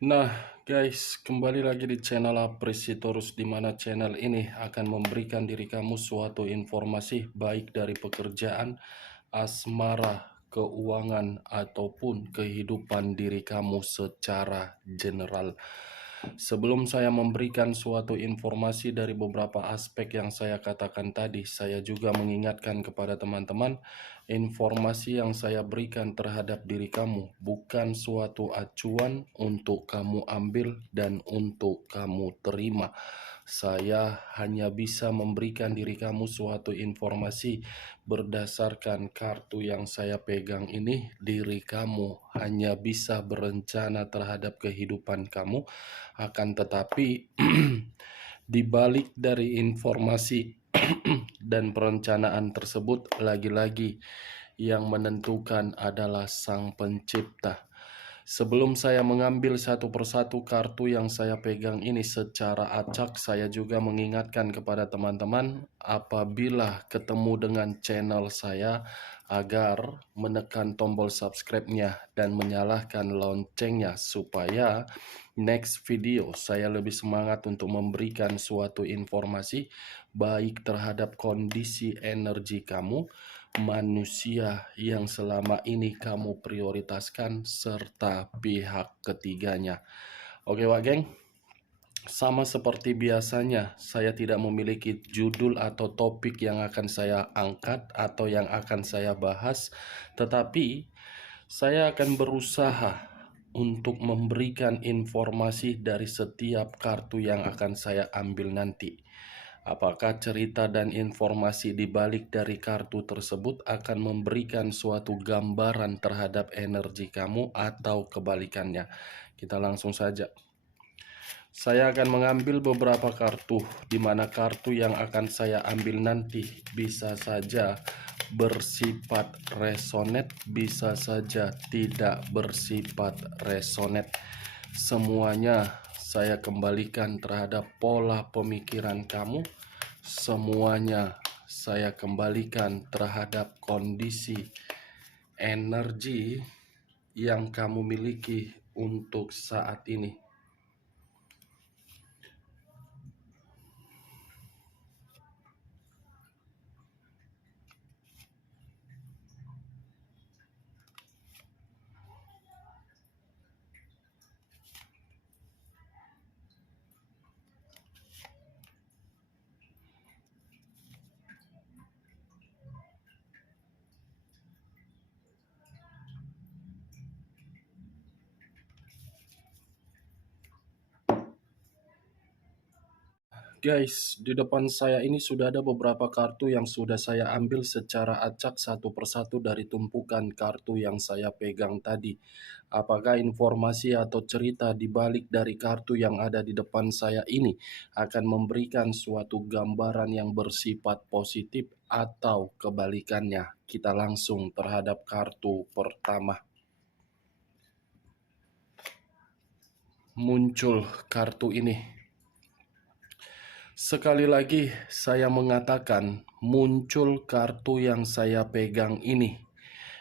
Nah, guys, kembali lagi di channel Apresitorus, di mana channel ini akan memberikan diri kamu suatu informasi baik dari pekerjaan, asmara, keuangan, ataupun kehidupan diri kamu secara general. Sebelum saya memberikan suatu informasi dari beberapa aspek yang saya katakan tadi, saya juga mengingatkan kepada teman-teman, informasi yang saya berikan terhadap diri kamu bukan suatu acuan untuk kamu ambil dan untuk kamu terima. Saya hanya bisa memberikan diri kamu suatu informasi berdasarkan kartu yang saya pegang ini. Diri kamu hanya bisa berencana terhadap kehidupan kamu, akan tetapi di balik dari informasi dan perencanaan tersebut, lagi-lagi yang menentukan adalah Sang Pencipta. Sebelum saya mengambil satu persatu kartu yang saya pegang ini secara acak, saya juga mengingatkan kepada teman-teman apabila ketemu dengan channel saya agar menekan tombol subscribe-nya dan menyalakan loncengnya supaya next video saya lebih semangat untuk memberikan suatu informasi baik terhadap kondisi energi kamu, manusia yang selama ini kamu prioritaskan, serta pihak ketiganya. Oke Wak Geng, sama seperti biasanya, saya tidak memiliki judul atau topik yang akan saya angkat atau yang akan saya bahas, tetapi saya akan berusaha untuk memberikan informasi dari setiap kartu yang akan saya ambil nanti. Apakah cerita dan informasi di balik dari kartu tersebut akan memberikan suatu gambaran terhadap energi kamu atau kebalikannya? Kita langsung saja. Saya akan mengambil beberapa kartu, di mana kartu yang akan saya ambil nanti bisa saja bersifat resonate, bisa saja tidak bersifat resonate. Semuanya saya kembalikan terhadap pola pemikiran kamu. Semuanya saya kembalikan terhadap kondisi energi yang kamu miliki untuk saat ini. Guys, di depan saya ini sudah ada beberapa kartu yang sudah saya ambil secara acak satu persatu dari tumpukan kartu yang saya pegang tadi. Apakah informasi atau cerita di balik dari kartu yang ada di depan saya ini akan memberikan suatu gambaran yang bersifat positif atau kebalikannya? Kita langsung terhadap kartu pertama. Muncul kartu ini. Sekali lagi saya mengatakan muncul kartu yang saya pegang ini.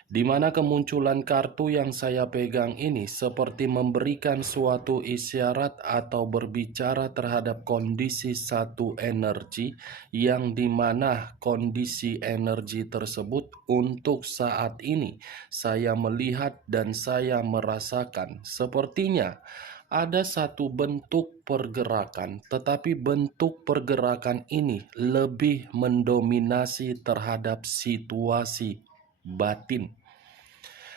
Di mana kemunculan kartu yang saya pegang ini seperti memberikan suatu isyarat atau berbicara terhadap kondisi satu energi yang dimana kondisi energi tersebut untuk saat ini saya melihat dan saya merasakan sepertinya ada satu bentuk pergerakan, tetapi bentuk pergerakan ini lebih mendominasi terhadap situasi batin.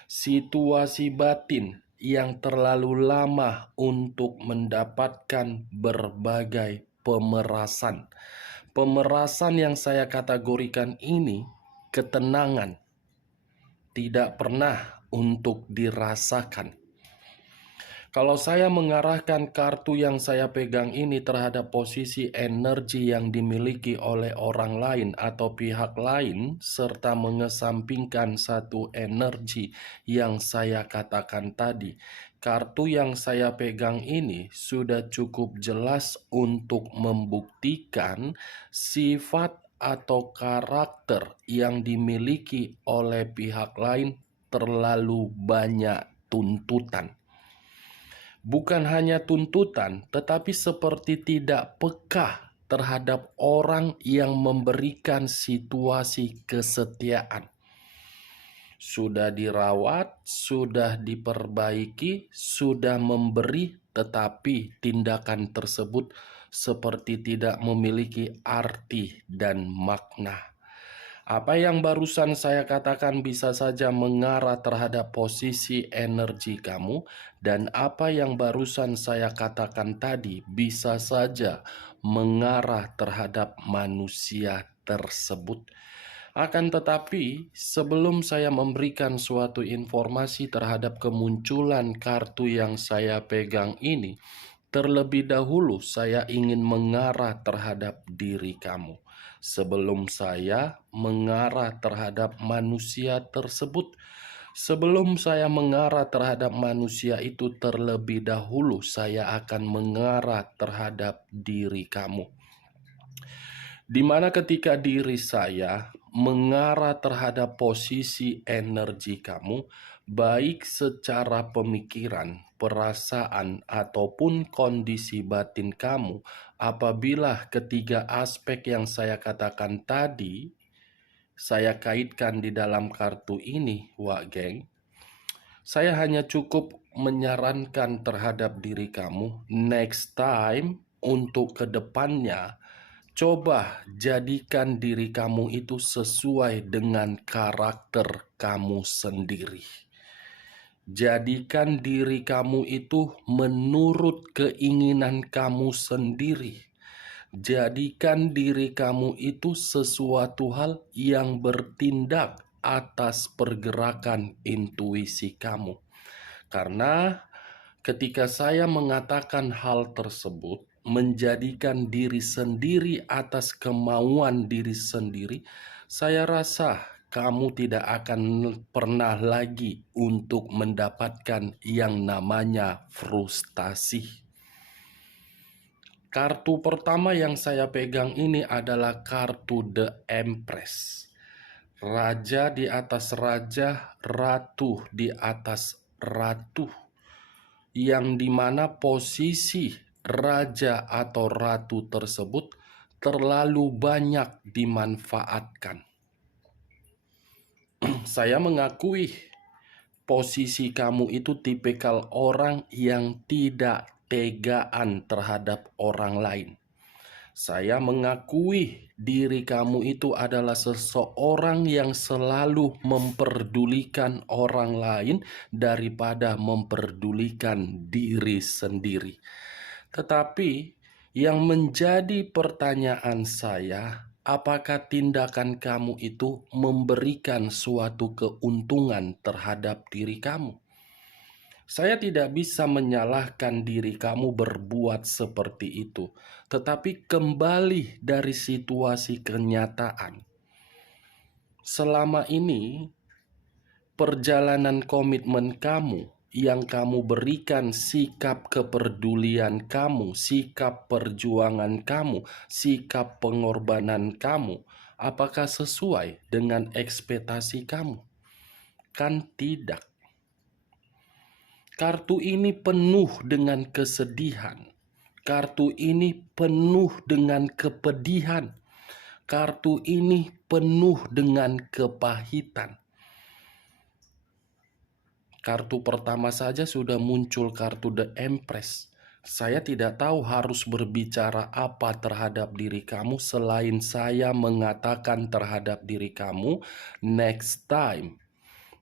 Situasi batin yang terlalu lama untuk mendapatkan berbagai pemerasan. Pemerasan yang saya kategorikan ini ketenangan, tidak pernah untuk dirasakan. Kalau saya mengarahkan kartu yang saya pegang ini terhadap posisi energi yang dimiliki oleh orang lain atau pihak lain, serta mengesampingkan satu energi yang saya katakan tadi, kartu yang saya pegang ini sudah cukup jelas untuk membuktikan sifat atau karakter yang dimiliki oleh pihak lain terlalu banyak tuntutan. Bukan hanya tuntutan, tetapi seperti tidak peka terhadap orang yang memberikan situasi kesetiaan. Sudah dirawat, sudah diperbaiki, sudah memberi, tetapi tindakan tersebut seperti tidak memiliki arti dan makna. Apa yang barusan saya katakan bisa saja mengarah terhadap posisi energi kamu, dan apa yang barusan saya katakan tadi bisa saja mengarah terhadap manusia tersebut. Akan tetapi, sebelum saya memberikan suatu informasi terhadap kemunculan kartu yang saya pegang ini, terlebih dahulu saya ingin mengarah terhadap diri kamu. Sebelum saya mengarah terhadap manusia tersebut, sebelum saya mengarah terhadap manusia itu, terlebih dahulu saya akan mengarah terhadap diri kamu. Di mana ketika diri saya mengarah terhadap posisi energi kamu, baik secara pemikiran, perasaan, ataupun kondisi batin kamu, apabila ketiga aspek yang saya katakan tadi, saya kaitkan di dalam kartu ini, Wak Geng, saya hanya cukup menyarankan terhadap diri kamu, next time untuk kedepannya, coba jadikan diri kamu itu sesuai dengan karakter kamu sendiri. Jadikan diri kamu itu menurut keinginan kamu sendiri. Jadikan diri kamu itu sesuatu hal yang bertindak atas pergerakan intuisi kamu. Karena ketika saya mengatakan hal tersebut, menjadikan diri sendiri atas kemauan diri sendiri, saya rasa kamu tidak akan pernah lagi untuk mendapatkan yang namanya frustasi. Kartu pertama yang saya pegang ini adalah kartu The Empress. Raja di atas raja, ratu di atas ratu, yang dimana posisi raja atau ratu tersebut terlalu banyak dimanfaatkan. Saya mengakui posisi kamu itu tipikal orang yang tidak tegaan terhadap orang lain. Saya mengakui diri kamu itu adalah seseorang yang selalu memperdulikan orang lain daripada memperdulikan diri sendiri. Tetapi yang menjadi pertanyaan saya, apakah tindakan kamu itu memberikan suatu keuntungan terhadap diri kamu? Saya tidak bisa menyalahkan diri kamu berbuat seperti itu, tetapi kembali dari situasi kenyataan. Selama ini, perjalanan komitmen kamu yang kamu berikan, sikap kepedulian kamu, sikap perjuangan kamu, sikap pengorbanan kamu, apakah sesuai dengan ekspektasi kamu? Kan tidak. Kartu ini penuh dengan kesedihan. Kartu ini penuh dengan kepedihan. Kartu ini penuh dengan kepahitan. Kartu pertama saja sudah muncul kartu The Empress. Saya tidak tahu harus berbicara apa terhadap diri kamu selain saya mengatakan terhadap diri kamu, next time,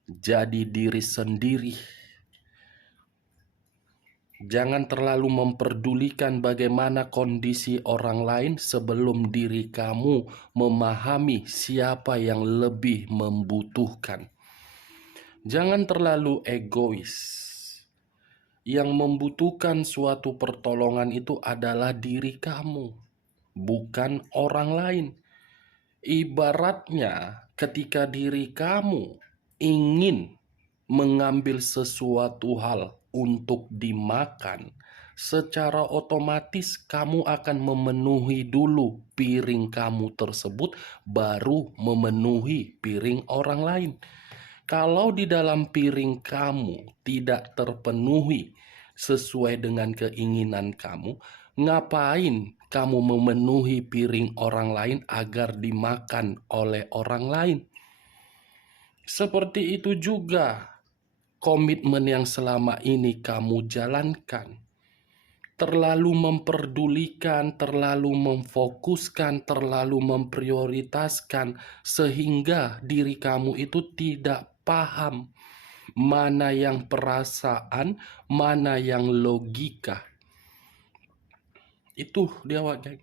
jadi diri sendiri. Jangan terlalu memperdulikan bagaimana kondisi orang lain sebelum diri kamu memahami siapa yang lebih membutuhkan. Jangan terlalu egois. Yang membutuhkan suatu pertolongan itu adalah diri kamu, bukan orang lain. Ibaratnya ketika diri kamu ingin mengambil sesuatu hal untuk dimakan, secara otomatis kamu akan memenuhi dulu piring kamu tersebut, baru memenuhi piring orang lain. Kalau di dalam piring kamu tidak terpenuhi sesuai dengan keinginan kamu, ngapain kamu memenuhi piring orang lain agar dimakan oleh orang lain? Seperti itu juga komitmen yang selama ini kamu jalankan. Terlalu memperdulikan, terlalu memfokuskan, terlalu memprioritaskan, sehingga diri kamu itu tidak paham mana yang perasaan, mana yang logika. Itu dia, geng.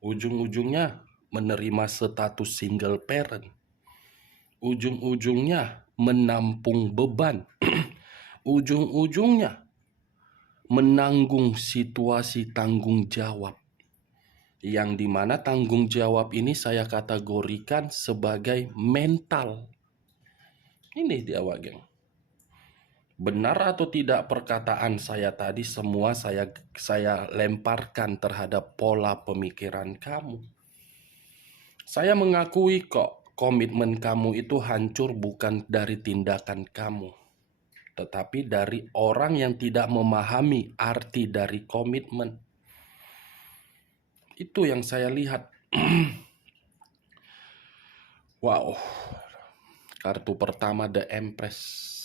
Ujung-ujungnya menerima status single parent. Ujung-ujungnya menampung beban. Ujung-ujungnya menanggung situasi tanggung jawab. Yang dimana tanggung jawab ini saya kategorikan sebagai mental. Ini dia, geng. Benar atau tidak perkataan saya tadi, semua saya lemparkan terhadap pola pemikiran kamu. Saya mengakui kok komitmen kamu itu hancur bukan dari tindakan kamu, tetapi dari orang yang tidak memahami arti dari komitmen. Itu yang saya lihat. Wow. Kartu pertama, The Empress.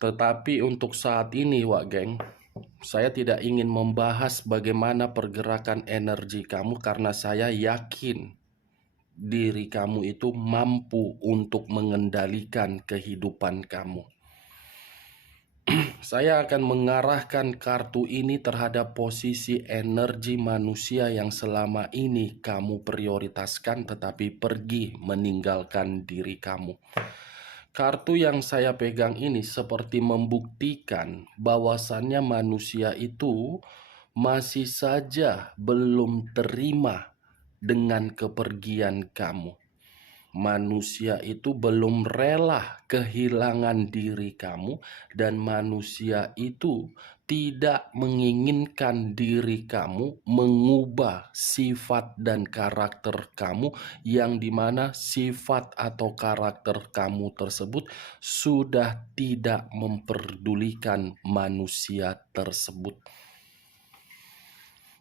Tetapi untuk saat ini, geng, saya tidak ingin membahas bagaimana pergerakan energi kamu karena saya yakin diri kamu itu mampu untuk mengendalikan kehidupan kamu. Saya akan mengarahkan kartu ini terhadap posisi energi manusia yang selama ini kamu prioritaskan tetapi pergi meninggalkan diri kamu. Kartu yang saya pegang ini seperti membuktikan bahwasannya manusia itu masih saja belum terima dengan kepergian kamu. Manusia itu belum rela kehilangan diri kamu, dan manusia itu tidak menginginkan diri kamu mengubah sifat dan karakter kamu, yang dimana sifat atau karakter kamu tersebut sudah tidak memperdulikan manusia tersebut.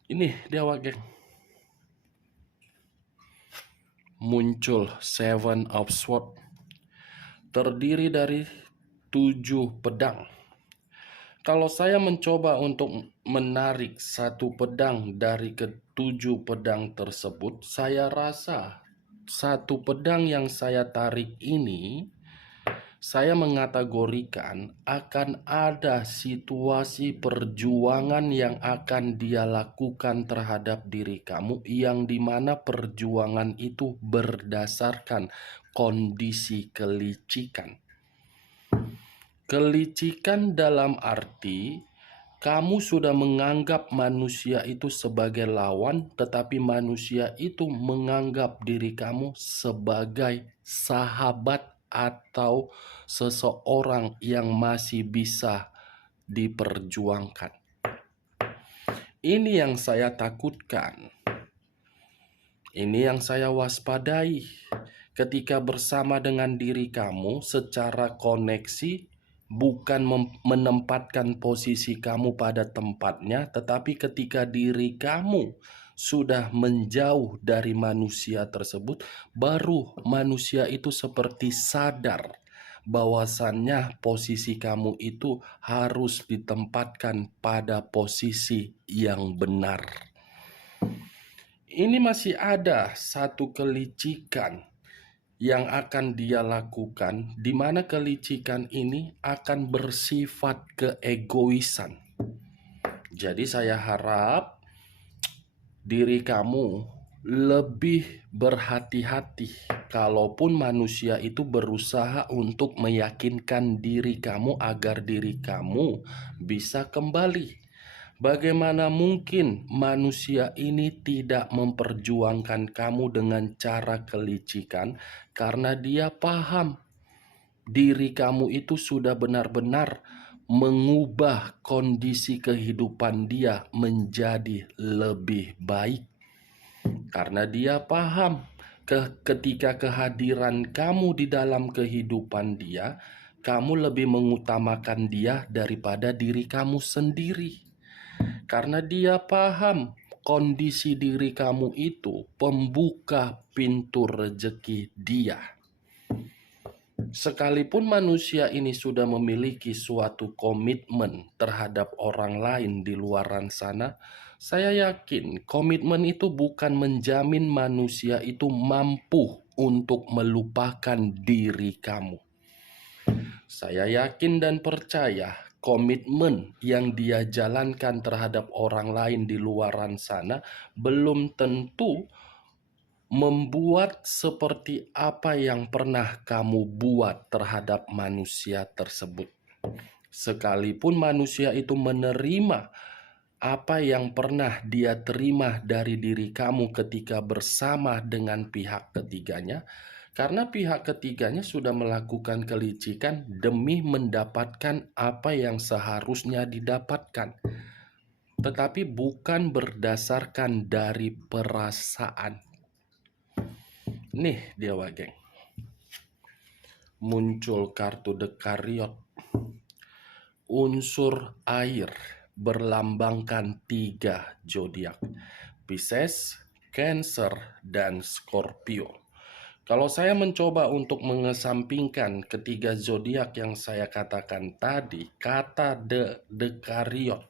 Ini dia, geng. Muncul Seven of Swords, terdiri dari 7 pedang. Kalau saya mencoba untuk menarik satu pedang dari ke-7 pedang tersebut, saya rasa satu pedang yang saya tarik ini, saya mengategorikan akan ada situasi perjuangan yang akan dia lakukan terhadap diri kamu, yang dimana perjuangan itu berdasarkan kondisi kelicikan. Kelicikan dalam arti kamu sudah menganggap manusia itu sebagai lawan, tetapi manusia itu menganggap diri kamu sebagai sahabat atau seseorang yang masih bisa diperjuangkan. Ini yang saya takutkan. Ini yang saya waspadai. Ketika bersama dengan diri kamu secara koneksi, bukan menempatkan posisi kamu pada tempatnya, tetapi ketika diri kamu sudah menjauh dari manusia tersebut, baru manusia itu seperti sadar bahwasannya posisi kamu itu harus ditempatkan pada posisi yang benar. Ini masih ada satu kelicikan yang akan dia lakukan, di mana kelicikan ini akan bersifat keegoisan. Jadi saya harap diri kamu lebih berhati-hati kalaupun manusia itu berusaha untuk meyakinkan diri kamu agar diri kamu bisa kembali. Bagaimana mungkin manusia ini tidak memperjuangkan kamu dengan cara kelicikan, karena dia paham diri kamu itu sudah benar-benar mengubah kondisi kehidupan dia menjadi lebih baik. Karena dia paham ketika kehadiran kamu di dalam kehidupan dia, kamu lebih mengutamakan dia daripada diri kamu sendiri. Karena dia paham kondisi diri kamu itu pembuka pintu rezeki dia. Sekalipun manusia ini sudah memiliki suatu komitmen terhadap orang lain di luaran sana, saya yakin komitmen itu bukan menjamin manusia itu mampu untuk melupakan diri kamu. Saya yakin dan percaya komitmen yang dia jalankan terhadap orang lain di luaran sana belum tentu membuat seperti apa yang pernah kamu buat terhadap manusia tersebut. Sekalipun manusia itu menerima apa yang pernah dia terima dari diri kamu ketika bersama dengan pihak ketiganya, karena pihak ketiganya sudah melakukan kelicikan demi mendapatkan apa yang seharusnya didapatkan, tetapi bukan berdasarkan dari perasaan. Nih dia geng, muncul kartu Dekariot. Unsur air berlambangkan 3 zodiak, Pisces, Cancer, dan Scorpio. Kalau saya mencoba untuk mengesampingkan ketiga zodiak yang saya katakan tadi, kata Dekariot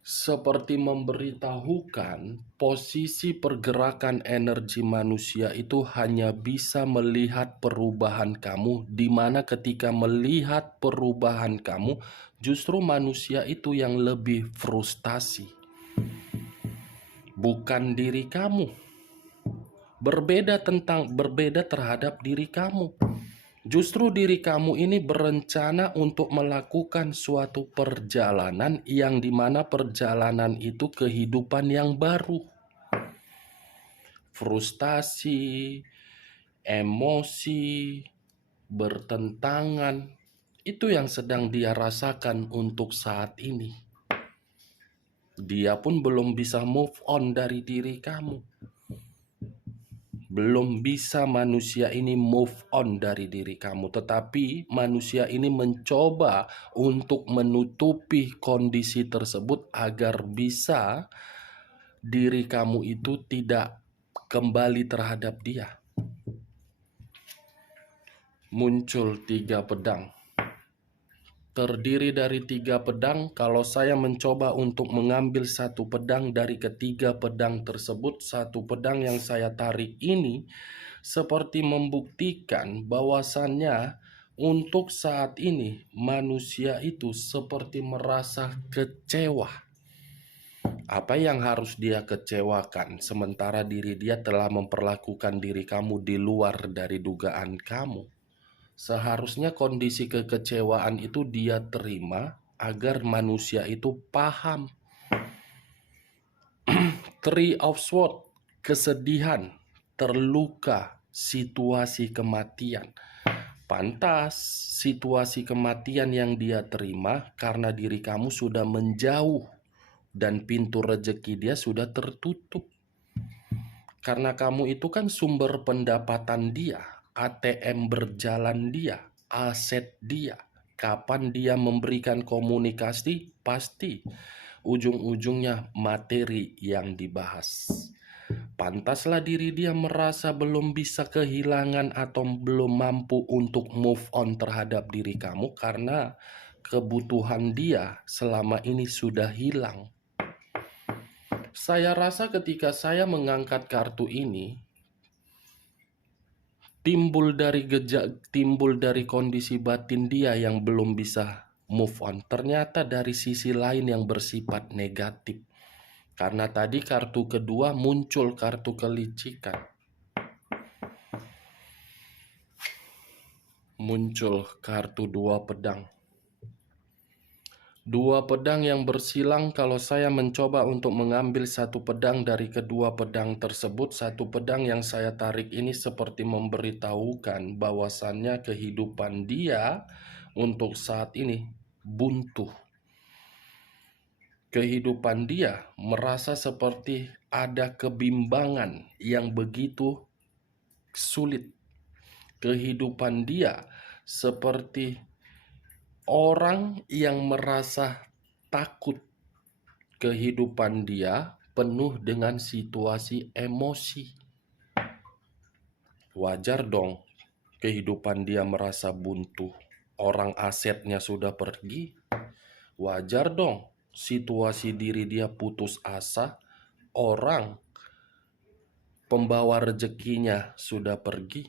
seperti memberitahukan posisi pergerakan energi manusia itu hanya bisa melihat perubahan kamu, di mana ketika melihat perubahan kamu, justru manusia itu yang lebih frustasi. Bukan diri kamu. Berbeda terhadap diri kamu. Justru diri kamu ini berencana untuk melakukan suatu perjalanan yang dimana perjalanan itu kehidupan yang baru. Frustasi, emosi, bertentangan, itu yang sedang dia rasakan untuk saat ini. Dia pun belum bisa move on dari diri kamu. Belum bisa manusia ini move on dari diri kamu, tetapi manusia ini mencoba untuk menutupi kondisi tersebut agar bisa diri kamu itu tidak kembali terhadap dia. Muncul 3 pedang. Terdiri dari 3 pedang. Kalau saya mencoba untuk mengambil satu pedang dari ketiga pedang tersebut, satu pedang yang saya tarik ini seperti membuktikan bahwasannya untuk saat ini manusia itu seperti merasa kecewa. Apa yang harus dia kecewakan sementara diri dia telah memperlakukan diri kamu di luar dari dugaan kamu? Seharusnya kondisi kekecewaan itu dia terima agar manusia itu paham. Three of Swords, kesedihan, terluka, situasi kematian. Pantas situasi kematian yang dia terima karena diri kamu sudah menjauh dan pintu rezeki dia sudah tertutup. Karena kamu itu kan sumber pendapatan dia, ATM berjalan dia, aset dia. Kapan dia memberikan komunikasi, pasti ujung-ujungnya materi yang dibahas. Pantaslah diri dia merasa belum bisa kehilangan atau belum mampu untuk move on terhadap diri kamu karena kebutuhan dia selama ini sudah hilang. Saya rasa ketika saya mengangkat kartu ini, timbul dari kondisi batin dia yang belum bisa move on. Ternyata dari sisi lain yang bersifat negatif. Karena tadi kartu kedua muncul kartu kelicikan. Muncul kartu 2 pedang. 2 pedang yang bersilang. Kalau saya mencoba untuk mengambil satu pedang dari kedua pedang tersebut, satu pedang yang saya tarik ini seperti memberitahukan bahwasannya kehidupan dia untuk saat ini buntu. Kehidupan dia merasa seperti ada kebimbangan yang begitu sulit. Kehidupan dia seperti orang yang merasa takut kehidupan dia penuh dengan situasi emosi. Wajar dong kehidupan dia merasa buntu. Orang asetnya sudah pergi. Wajar dong situasi diri dia putus asa. Orang pembawa rezekinya sudah pergi.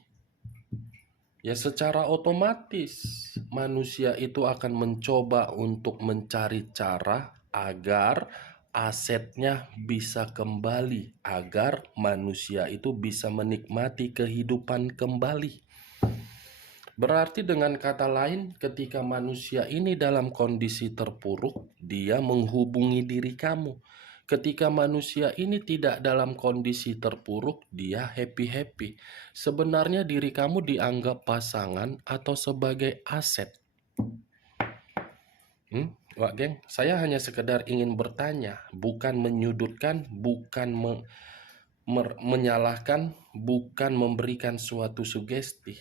Ya secara otomatis manusia itu akan mencoba untuk mencari cara agar asetnya bisa kembali, agar manusia itu bisa menikmati kehidupan kembali. Berarti dengan kata lain, ketika manusia ini dalam kondisi terpuruk, dia menghubungi diri kamu. Ketika manusia ini tidak dalam kondisi terpuruk, dia happy-happy. Sebenarnya diri kamu dianggap pasangan atau sebagai aset. Wak geng, saya hanya sekedar ingin bertanya, bukan menyudutkan, bukan menyalahkan, bukan memberikan suatu sugesti.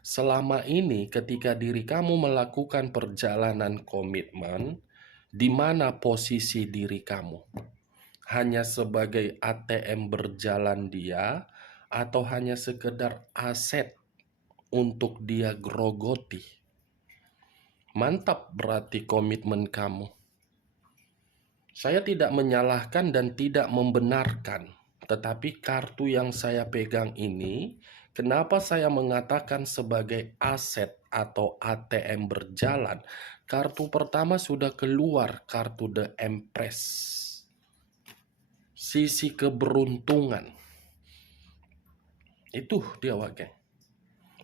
Selama ini ketika diri kamu melakukan perjalanan komitmen, di mana posisi diri kamu? Hanya sebagai ATM berjalan dia, atau hanya sekedar aset untuk dia grogoti? Mantap berarti komitmen kamu. Saya tidak menyalahkan dan tidak membenarkan, tetapi kartu yang saya pegang ini, kenapa saya mengatakan sebagai aset atau ATM berjalan? Kartu pertama sudah keluar, kartu The Empress. Sisi keberuntungan. Itu dia wagen.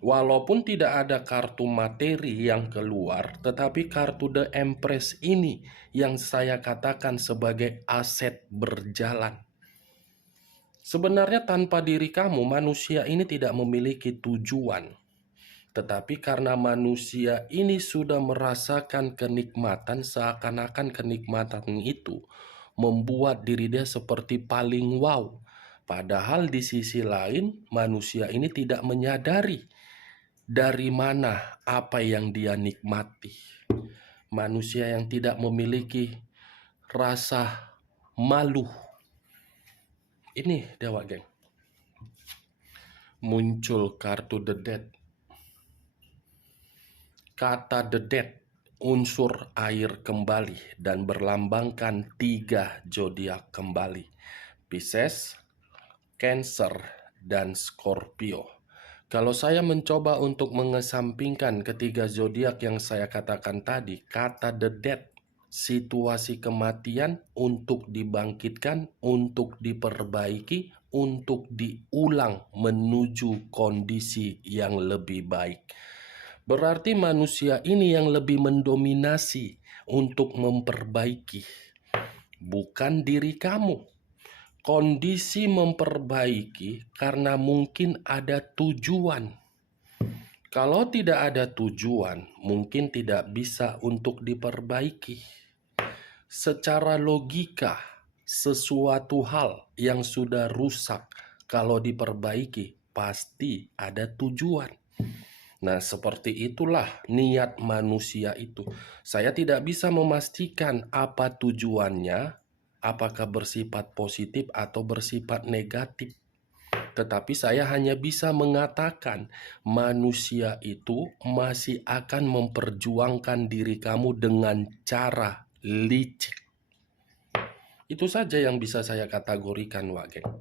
Walaupun tidak ada kartu materi yang keluar, tetapi kartu The Empress ini yang saya katakan sebagai aset berjalan. Sebenarnya tanpa diri kamu, manusia ini tidak memiliki tujuan. Tetapi karena manusia ini sudah merasakan kenikmatan, seakan-akan kenikmatan itu membuat diri dia seperti paling wow. Padahal di sisi lain, manusia ini tidak menyadari dari mana apa yang dia nikmati. Manusia yang tidak memiliki rasa malu. Ini Dewa Geng. Muncul kartu The Dead. Kata The Dead, unsur air kembali dan berlambangkan 3 zodiak kembali. Pisces, Cancer, dan Scorpio. Kalau saya mencoba untuk mengesampingkan ketiga zodiak yang saya katakan tadi, kata The Dead, situasi kematian untuk dibangkitkan, untuk diperbaiki, untuk diulang menuju kondisi yang lebih baik. Berarti manusia ini yang lebih mendominasi untuk memperbaiki, bukan diri kamu. Kondisi memperbaiki karena mungkin ada tujuan. Kalau tidak ada tujuan, mungkin tidak bisa untuk diperbaiki. Secara logika, sesuatu hal yang sudah rusak, kalau diperbaiki, pasti ada tujuan. Nah, seperti itulah niat manusia itu. Saya tidak bisa memastikan apa tujuannya, apakah bersifat positif atau bersifat negatif. Tetapi saya hanya bisa mengatakan manusia itu masih akan memperjuangkan diri kamu dengan cara licik. Itu saja yang bisa saya kategorikan, Wak Geng.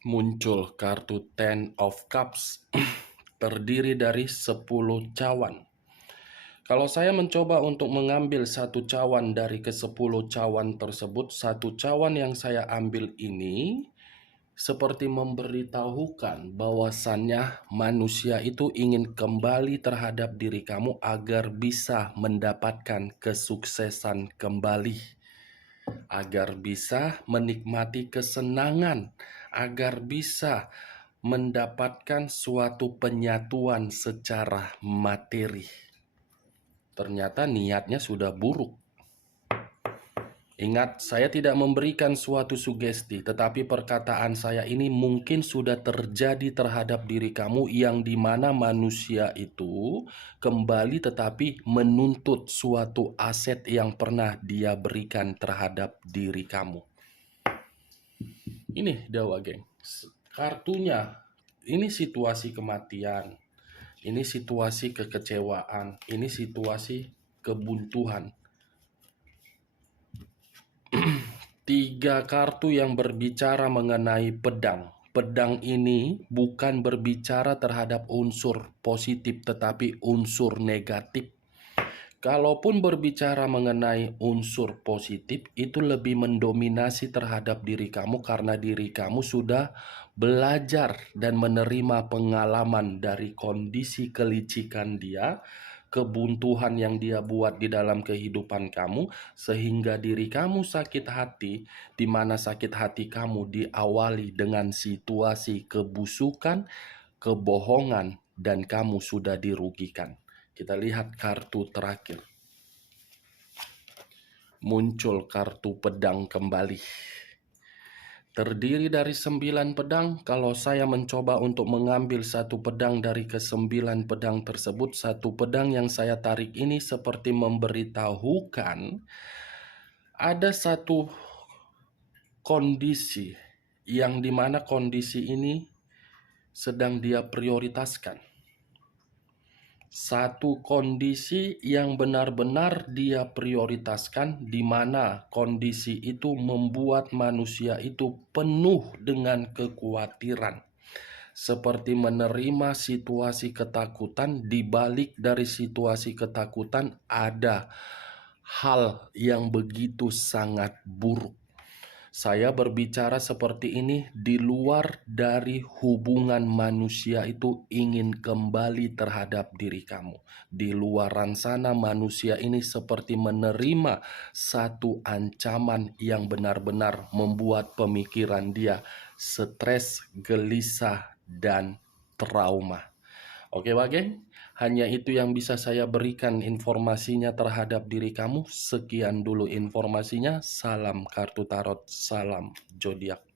Muncul kartu Ten of Cups terdiri dari 10 cawan. Kalau saya mencoba untuk mengambil satu cawan dari ke-10 cawan tersebut, satu cawan yang saya ambil ini seperti memberitahukan bahwasannya manusia itu ingin kembali terhadap diri kamu agar bisa mendapatkan kesuksesan kembali, agar bisa menikmati kesenangan, agar bisa mendapatkan suatu penyatuan secara materi. Ternyata niatnya sudah buruk. Ingat, saya tidak memberikan suatu sugesti, tetapi perkataan saya ini mungkin sudah terjadi terhadap diri kamu yang dimana manusia itu kembali tetapi menuntut suatu aset yang pernah dia berikan terhadap diri kamu. Ini Dewa geng, kartunya, ini situasi kematian, ini situasi kekecewaan, ini situasi kebuntuan. 3 kartu yang berbicara mengenai pedang. Pedang ini bukan berbicara terhadap unsur positif tetapi unsur negatif. Kalaupun berbicara mengenai unsur positif, itu lebih mendominasi terhadap diri kamu karena diri kamu sudah belajar dan menerima pengalaman dari kondisi kelicikan dia, kebuntuan yang dia buat di dalam kehidupan kamu, sehingga diri kamu sakit hati, di mana sakit hati kamu diawali dengan situasi kebusukan, kebohongan, dan kamu sudah dirugikan. Kita lihat kartu terakhir. Muncul kartu pedang kembali. Terdiri dari 9 pedang. Kalau saya mencoba untuk mengambil satu pedang dari ke-9 pedang tersebut, satu pedang yang saya tarik ini seperti memberitahukan ada satu kondisi yang dimana kondisi ini sedang dia prioritaskan. Satu kondisi yang benar-benar dia prioritaskan, di mana kondisi itu membuat manusia itu penuh dengan kekhawatiran, seperti menerima situasi ketakutan. Di balik dari situasi ketakutan ada hal yang begitu sangat buruk. Saya berbicara seperti ini di luar dari hubungan manusia itu ingin kembali terhadap diri kamu. Di luaran sana manusia ini seperti menerima satu ancaman yang benar-benar membuat pemikiran dia stres, gelisah, dan trauma. Oke Bageng, hanya itu yang bisa saya berikan informasinya terhadap diri kamu. Sekian dulu informasinya. Salam kartu tarot, salam zodiak.